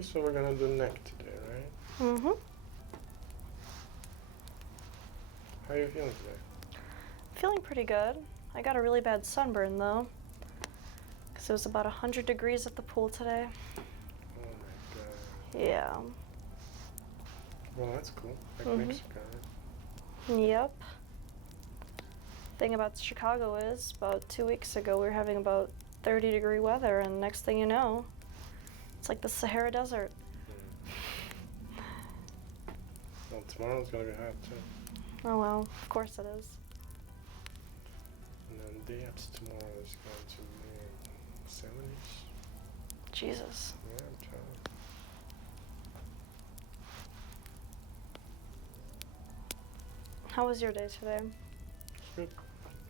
Okay, so we're gonna do neck today, right? Mm-hmm. How are you feeling today? Feeling pretty good. I got a really bad sunburn though, because it was about 100 degrees at the pool today. Oh my god. Yeah. Well, that's cool. Like Mexico, right? Yep. Thing about Chicago is, about 2 weeks ago we were having about 30-degree weather, and next thing you know, it's like the Sahara Desert. Well, tomorrow's gonna be hot too. Oh well, of course it is. And then day after tomorrow is going to be 70s. Jesus. Yeah, I'm telling you. How was your day today? It's good.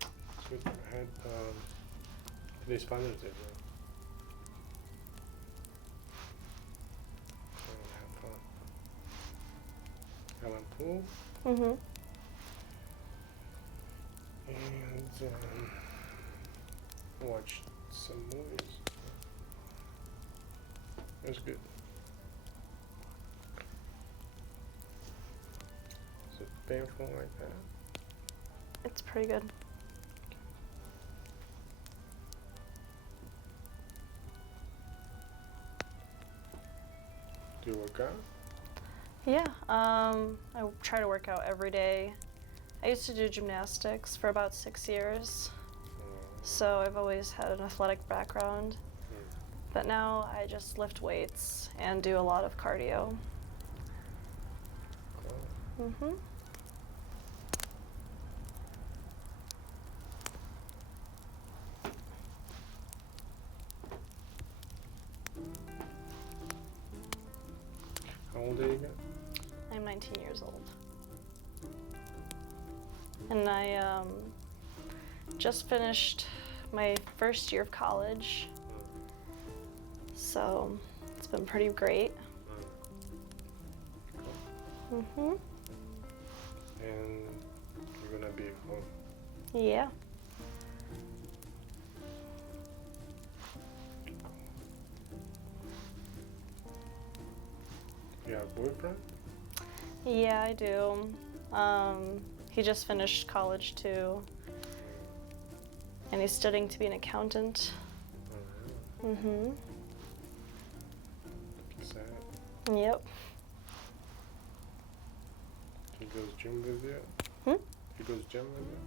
It's good. I had today's Father's Day, right? So I had fun. I went pool Mm-hmm. and watched some movies. It was good. Is it painful like that? It's pretty good. Do you work out? Yeah, I try to work out every day. I used to do gymnastics for about 6 years, so I've always had an athletic background. But now I just lift weights and do a lot of cardio. Cool. Mm-hmm. How old are you again? I'm 19 years old. And I just finished my first year of college, so it's been pretty great. Mm-hmm. And you're gonna be home. Yeah. You have a boyfriend? Yeah, I do. He just finished college too, and he's studying to be an accountant. Mm-hmm. Sad. Yep. He goes gym with you? He goes gym with you?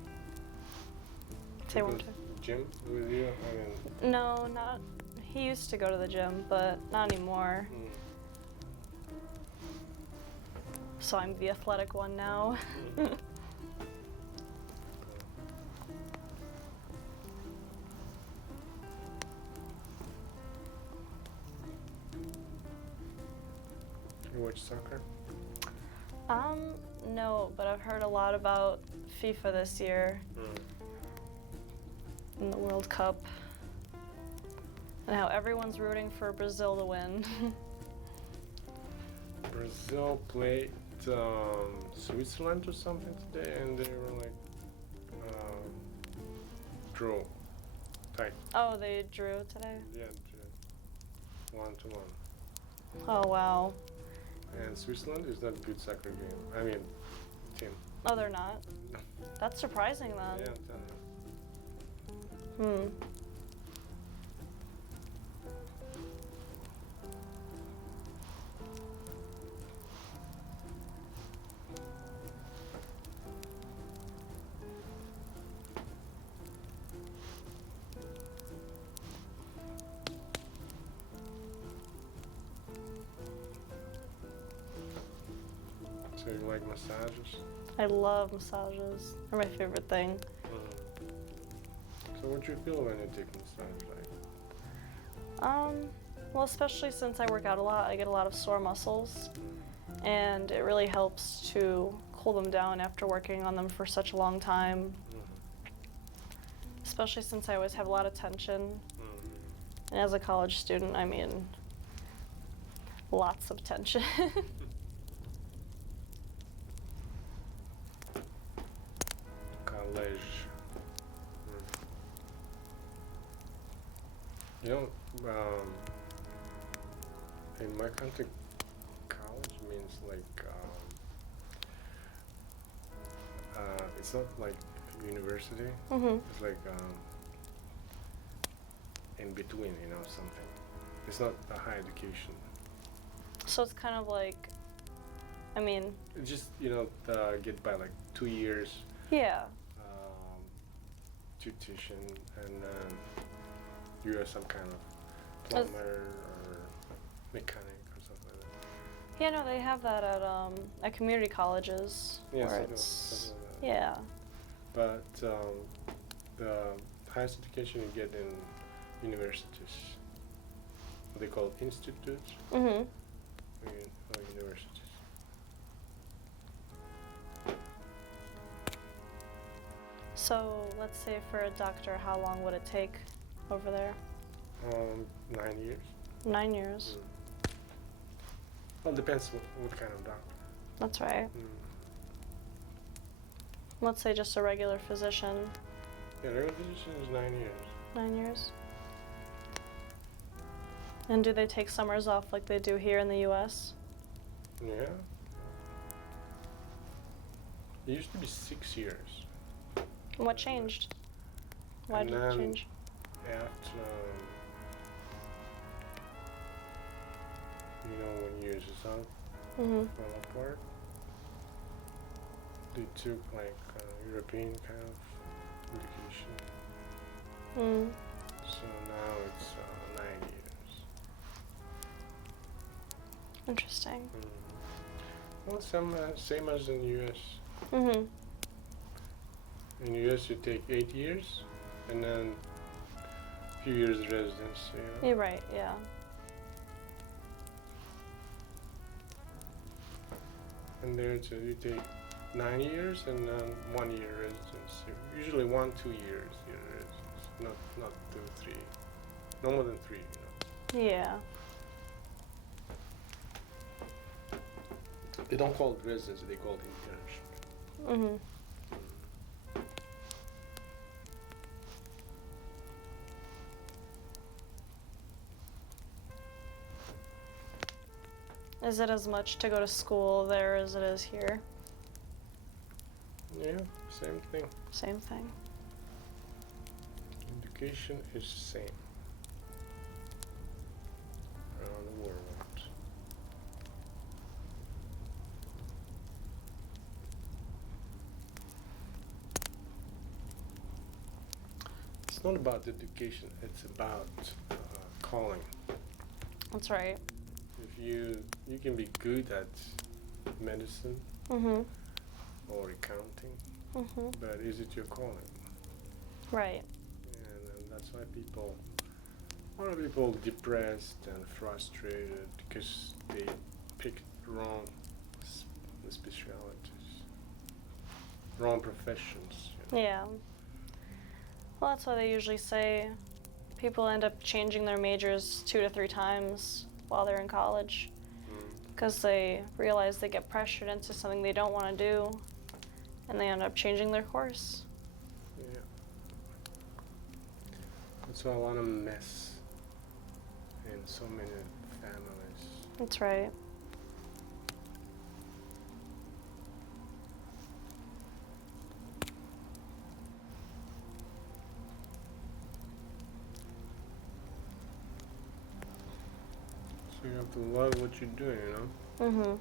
Say He one goes time. gym with you? I mean... No, not. He used to go to the gym, but not anymore. So I'm the athletic one now. You watch soccer? No, but I've heard a lot about FIFA this year in the World Cup, and how everyone's rooting for Brazil to win. Brazil played Switzerland or something today, and they were like draw, tight. Oh, they drew today? Yeah, drew. 1-1. Oh, wow. And Switzerland is not a good soccer game. I mean, team. Oh, they're not? No. That's surprising then. Yeah, I'm telling you. So you like massages? I love massages. They're my favorite thing. So what do you feel when you take a massage? Like? Well, especially since I work out a lot, I get a lot of sore muscles, and it really helps to cool them down after working on them for such a long time. Especially since I always have a lot of tension. And as a college student, I mean, lots of tension. College. You know, In my country, college means like it's not like university. Mhm. It's like in between, something. It's not a higher education. So it's kind of like, I mean, It's just get by like 2 years yeah. tuition, and then you are some kind of As- plumber or mechanic or something like that. Yeah, no, they have that at community colleges. Yeah, where something, it's, something like that. yeah. But the highest education you get in universities, they call it institutes Mhm. or universities. So let's say for a doctor, how long would it take over there? 9 years. 9 years. Well, depends what kind of doctor. That's right. Let's say just a regular physician. Yeah, regular physician is 9 years. 9 years. And do they take summers off like they do here in the U.S.? Yeah. It used to be 6 years. And what changed? Why And did it then change? After, when years is up, Mhm. fell apart, they took like European kind of education. Mm. So now it's 9 years. Interesting. Well, same as in U.S. Mhm. In U.S. you take 8 years, and then a few years residency. You're right. Yeah. And there too, you take 9 years and then 1 year residency. Usually 1-2 years residency, not 2-3, no more than 3. Yeah. They don't call it residency; they call it internship. Mhm. Is it as much to go to school there as it is here? Yeah, same thing. Same thing. Education is same around the world. It's not about education; it's about calling. That's right. If you can be good at medicine Mhm. or accounting, Mhm. but is it your calling? Right. And that's why a lot of people depressed and frustrated because they picked wrong specialities, wrong professions. Yeah. Well, that's why they usually say people end up changing their majors 2 to 3 times while they're in college because they realize they get pressured into something they don't want to do and they end up changing their course. Yeah. That's why a lot of mess in so many families. That's right. So you have to love what you do, Mhm.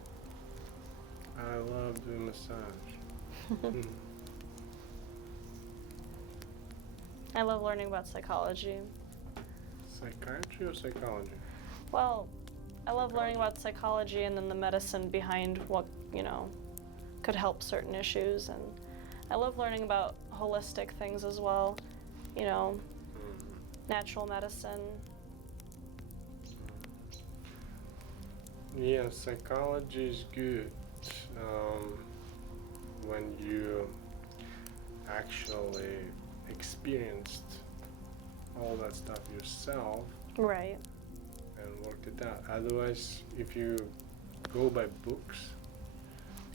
I love doing massage. I love learning about psychology. Psychiatry or psychology? Well, I love learning about psychology and then the medicine behind what, could help certain issues. And I love learning about holistic things as well, natural medicine. Yeah, psychology is good when you actually experienced all that stuff yourself Right. and worked it out. Otherwise, if you go by books,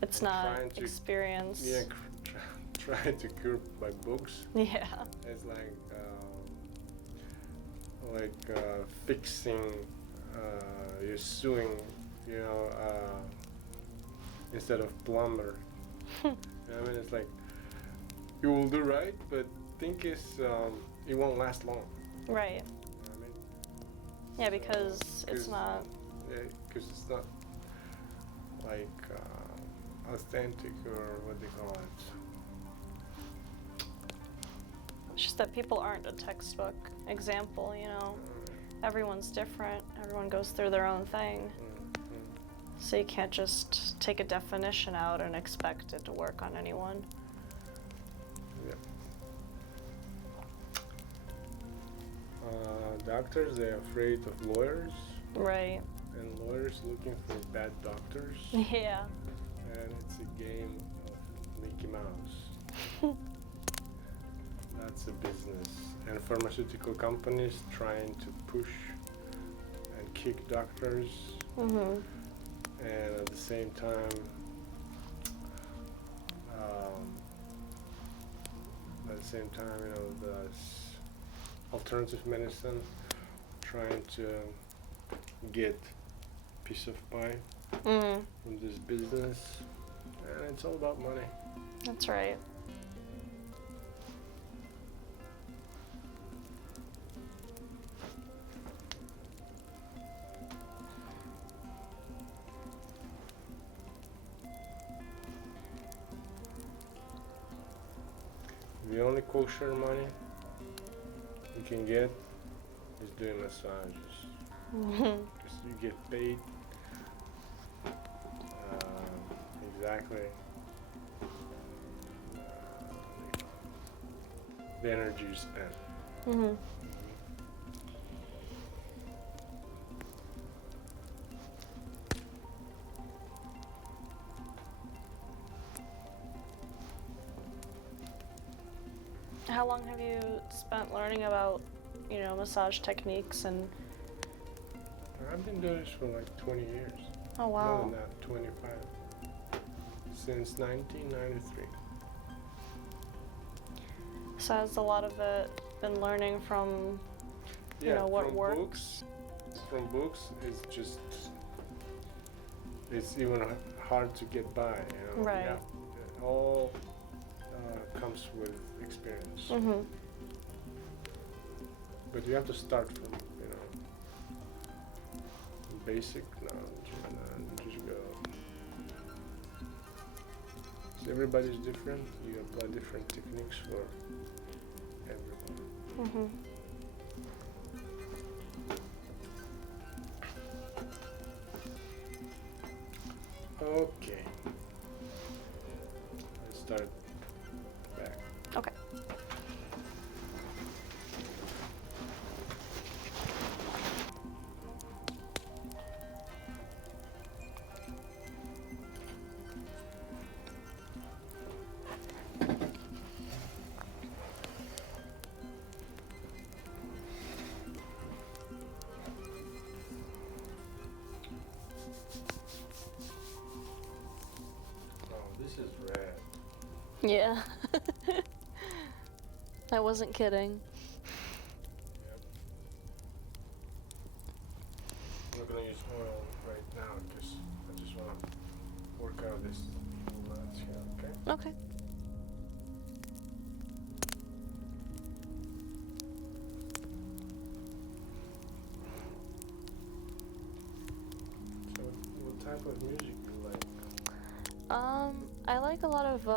It's and not trying to- experience. yeah, try to cure by books, Yeah. it's like fixing you're suing, you know, instead of plumber. I mean, it's like you will do right, but thing is, it won't last long. Right. You know what I mean? Yeah, So, because it's not. Yeah, because it's not like authentic or what they call it. It's just that people aren't a textbook example, you know. Everyone's different. Everyone goes through their own thing. So you can't just take a definition out and expect it to work on anyone. Yeah. Doctors, they're afraid of lawyers, Right. and lawyers looking for bad doctors. Yeah. And it's a game of Mickey Mouse. That's a business. And pharmaceutical companies trying to push and kick doctors. Mhm. And at the same time, you know, the alternative medicine trying to get piece of pie Mhm. from this business, and it's all about money. That's right. The only kosher money you can get is doing massages. Mhm. Because you get paid exactly the energy you spend. Mhm. How long have you spent learning about, you know, massage techniques and? I've been doing this for like 20 years. Oh wow. More than that, 25. Since 1993. So has a lot of it been learning from, you know, what from works? books. From books, it's just, it's even hard to get by, you know. Right. Yeah, it all comes with experience. Mhm. But you have to start from, you know, basic knowledge and just go. So everybody's different. You apply different techniques for everyone. Mhm. Okay. Let's start back. Okay. Oh, this is red. Yeah. I wasn't kidding. Yep. I'm not gonna use oil right now because I just wanna work out this lines here, okay? Okay. So what type of music do you like? I like a lot of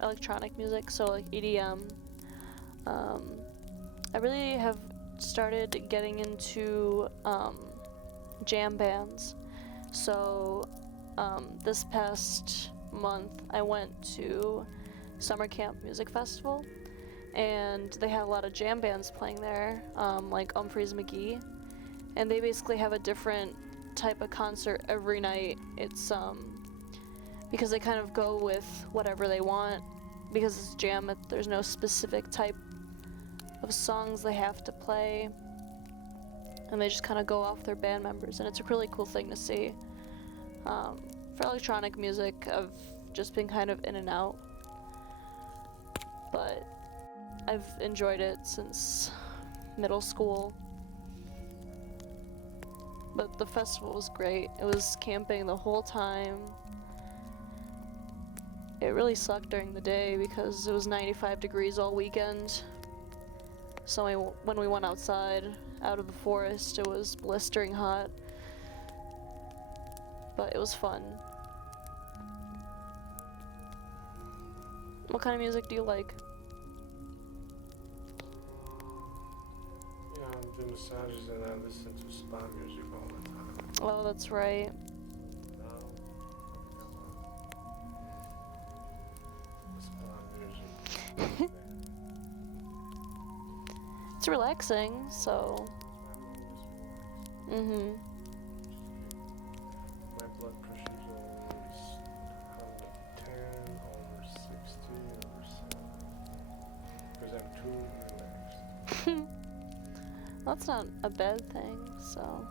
electronic music, so like EDM. I really have started getting into jam bands. So this past month I went to Summer Camp Music Festival, and they had a lot of jam bands playing there, like Umphreys McGee, and they basically have a different type of concert every night. It's because they kind of go with whatever they want, because it's jam, there's no specific type of songs they have to play, and they just kind of go off their band members, and it's a really cool thing to see. For electronic music, I've just been kind of in and out, but I've enjoyed it since middle school. But the festival was great. It was camping the whole time. It really sucked during the day because it was 95 degrees all weekend. So when we went outside, out of the forest, it was blistering hot. But it was fun. What kind of music do you like? Yeah, I do massages and I listen to spa music all the time. Oh, that's right. Now, spa music. It's relaxing, so. Mm-hmm. My blood pressure is always 110 over 60 over 70. Because I'm too relaxed. That's not a bad thing, so.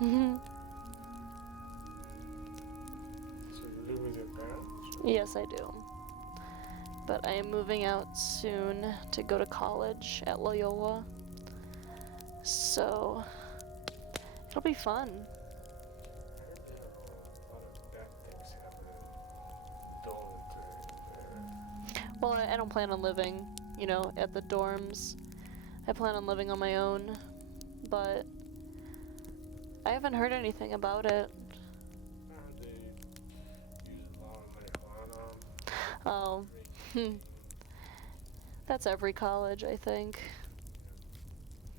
So you live with your parents? Yes, I do. But I am moving out soon to go to college at Loyola. So it'll be fun. I heard there are a lot of bad things happening dormitory there. Well, I don't plan on living, at the dorms. I plan on living on my own, but I haven't heard anything about it. They use a lot of marijuana. Oh. That's every college, I think. I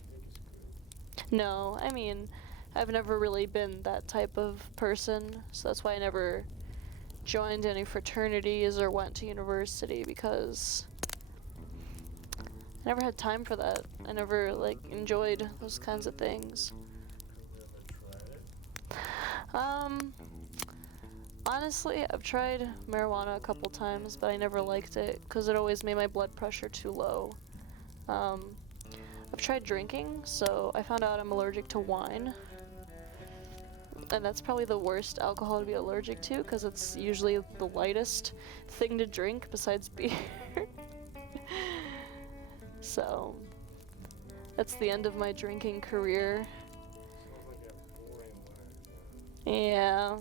think it's good. No, I mean, I've never really been that type of person, so that's why I never joined any fraternities or went to university, because I never had time for that. I never, enjoyed those kinds of things. Have you ever tried it? Honestly, I've tried marijuana a couple times, but I never liked it because it always made my blood pressure too low. I've tried drinking, so I found out I'm allergic to wine. And that's probably the worst alcohol to be allergic to because it's usually the lightest thing to drink besides beer. So, that's the end of my drinking career. Sounds like a boring life. Yeah.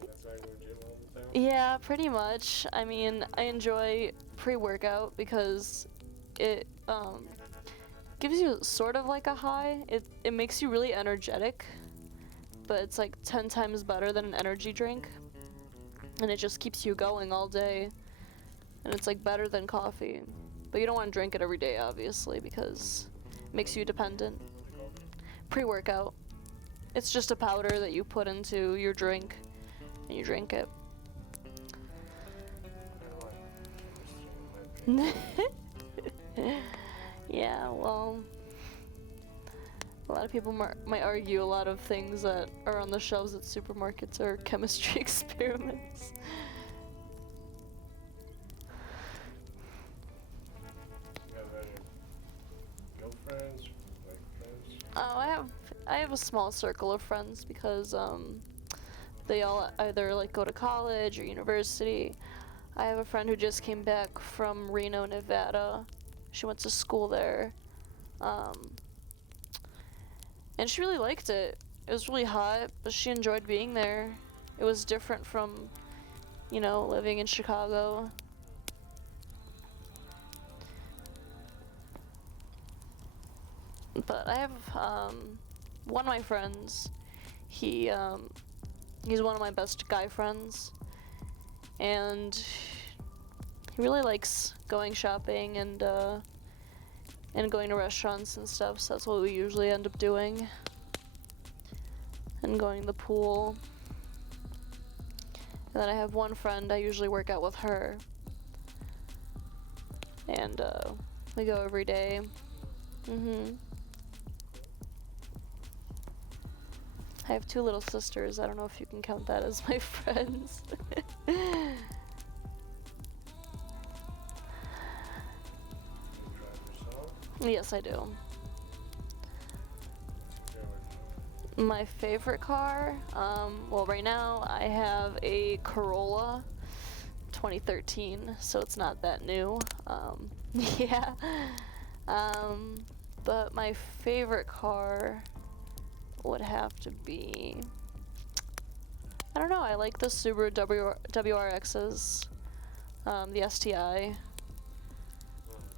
That's why I go to gym all the time? Yeah, pretty much. I mean, I enjoy pre-workout because it gives you sort of like a high. It makes you really energetic, but it's like 10 times better than an energy drink. And it just keeps you going all day. And it's like better than coffee. But you don't want to drink it every day, obviously, because it makes you dependent. Pre-workout. It's just a powder that you put into your drink, and you drink it. I don't like chemistry. Yeah, well, a lot of people might argue a lot of things that are on the shelves at supermarkets are chemistry experiments. You have any girlfriends, like friends? Oh, I have a small circle of friends because they all either go to college or university. I have a friend who just came back from Reno, Nevada. She went to school there. And she really liked it. It was really hot, but she enjoyed being there. It was different from, living in Chicago. But I have one of my friends. He's one of my best guy friends, and he really likes going shopping and going to restaurants and stuff. So that's what we usually end up doing, and going to the pool. And then I have one friend I usually work out with her, and we go every day. I have 2 little sisters. I don't know if you can count that as my friends. You drive yourself? Yes, I do. What's your favorite car? My favorite car? Well, right now I have a Corolla 2013, so it's not that new. Yeah. But my favorite car would have to be... I don't know, I like the Subaru WRXs, the STI.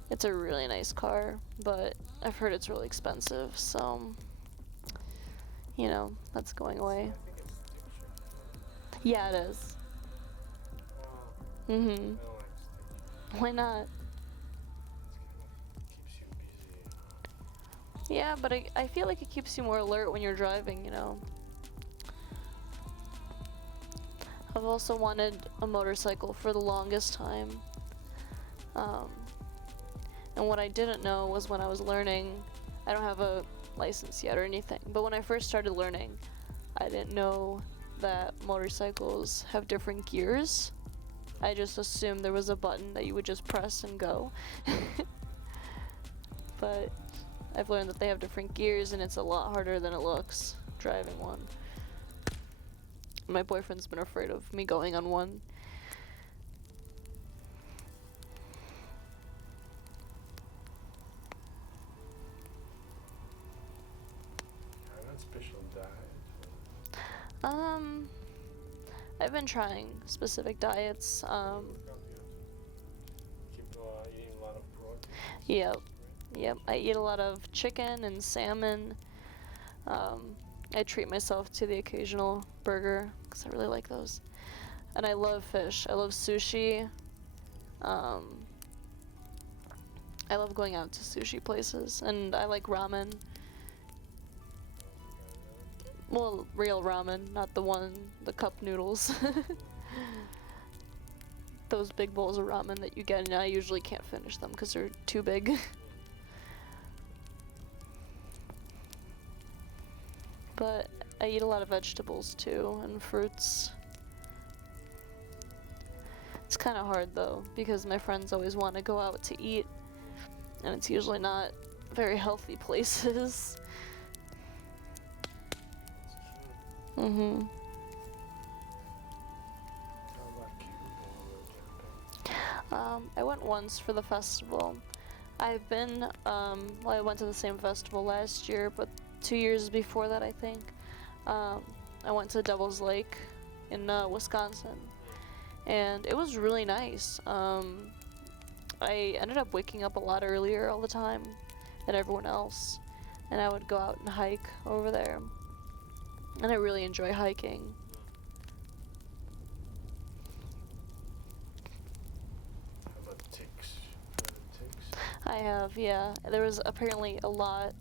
It's a really nice car, but I've heard it's really expensive, so, you know, that's going away. I think it's stick shift. Yeah, it is. I Mm-hmm. don't like stick. Why not? It keeps you busy. Yeah, but I feel like it keeps you more alert when you're driving, you know. I've also wanted a motorcycle for the longest time. And what I didn't know was when I was learning, I don't have a license yet or anything, but when I first started learning, I didn't know that motorcycles have different gears. I just assumed there was a button that you would just press and go. But I've learned that they have different gears and it's a lot harder than it looks driving one. My boyfriend's been afraid of me going on one. I have a special diet. I've been trying specific diets. Keep eating a lot of protein. Yep. I eat a lot of chicken and salmon. I treat myself to the occasional burger because I really like those. And I love fish. I love sushi. I love going out to sushi places, and I like ramen. Well, real ramen, not the cup noodles. Those big bowls of ramen that you get, and I usually can't finish them because they're too big. But I eat a lot of vegetables too, and fruits. It's kind of hard though, because my friends always want to go out to eat, and it's usually not very healthy places. Mm-hmm. How about you going camping? I went once for the festival. I've been, well, I went to the same festival last year, but 2 years before that, I think, I went to Devil's Lake in Wisconsin, and it was really nice. I ended up waking up a lot earlier all the time than everyone else, and I would go out and hike over there, and I really enjoy hiking. How about ticks? Ticks? I have, yeah. There was apparently a lot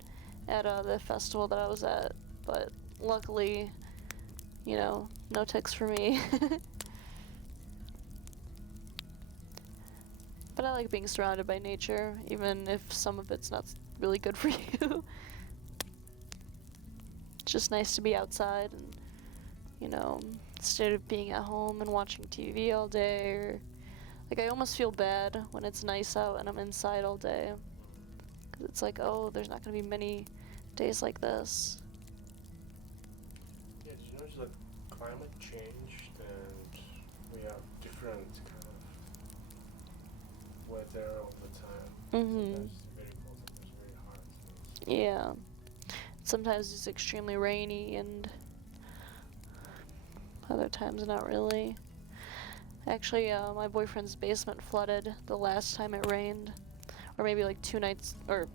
at the festival that I was at, but luckily, you know, no ticks for me. But I like being surrounded by nature, even if some of it's not really good for you. It's just nice to be outside and, you know, instead of being at home and watching TV all day, or, like, I almost feel bad when it's nice out and I'm inside all day. Because it's like, oh, there's not going to be many days like this. Yeah, you know, it's like climate changed and we have different kind of weather all the time. Mm-hmm. Sometimes it's very cold, sometimes it's very hot. Yeah. Sometimes it's extremely rainy and other times not really. Actually, my boyfriend's basement flooded the last time it rained. Or maybe like 2 nights, or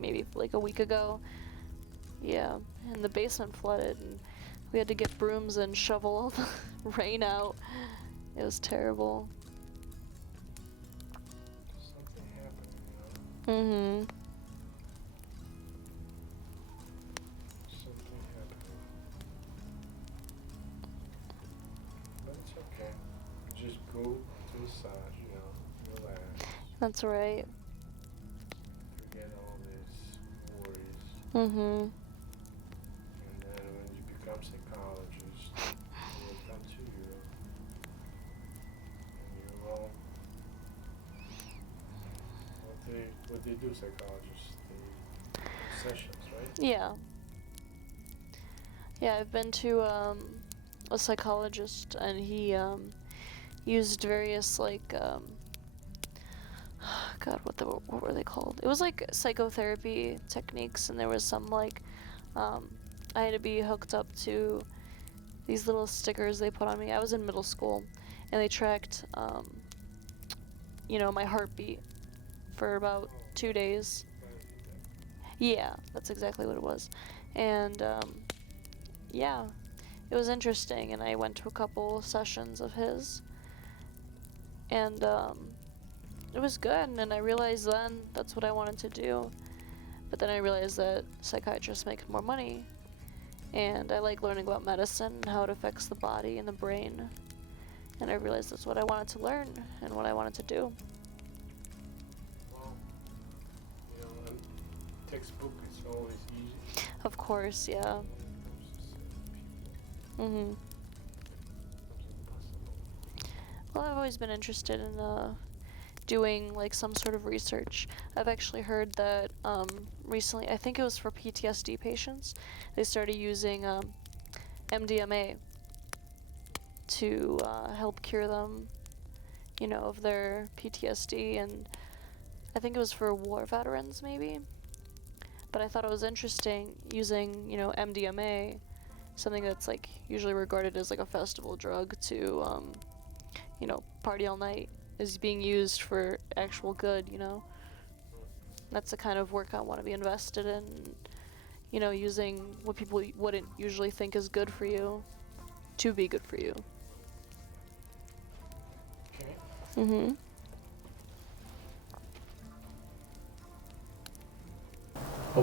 maybe like a week ago. Yeah, and the basement flooded and we had to get brooms and shovel all the rain out. It was terrible. Something happened, you know? Mm-hmm. Something happened. But it's okay. Just go to the side, you know, relax. That's right. Forget all these worries. Mm-hmm. And then when you become psychologist, they will come to you. And you will... What they do, psychologists? They do sessions, right? Yeah. Yeah, I've been to a psychologist, and he used various like God, what were they called? It was like psychotherapy techniques, and there was some like I had to be hooked up to these little stickers they put on me. I was in middle school, and they tracked, my heartbeat for about 2 days. Yeah, that's exactly what it was. And, yeah, it was interesting, and I went to a couple sessions of his. And, it was good, and I realized then that's what I wanted to do. But then I realized that psychiatrists make more money, and I like learning about medicine and how it affects the body and the brain. And I realized that's what I wanted to learn and what I wanted to do. Well, a textbook is always easy. Of course, yeah. Mhm. Well, I've always been interested in doing like some sort of research. I've actually heard that recently, I think it was for PTSD patients, they started using MDMA to help cure them, of their PTSD, and I think it was for war veterans maybe. But I thought it was interesting using, MDMA, something that's like usually regarded as like a festival drug, to party all night, is being used for actual good. That's the kind of work I want to be invested in, using what people wouldn't usually think is good for you to be good for you. Okay. Mhm.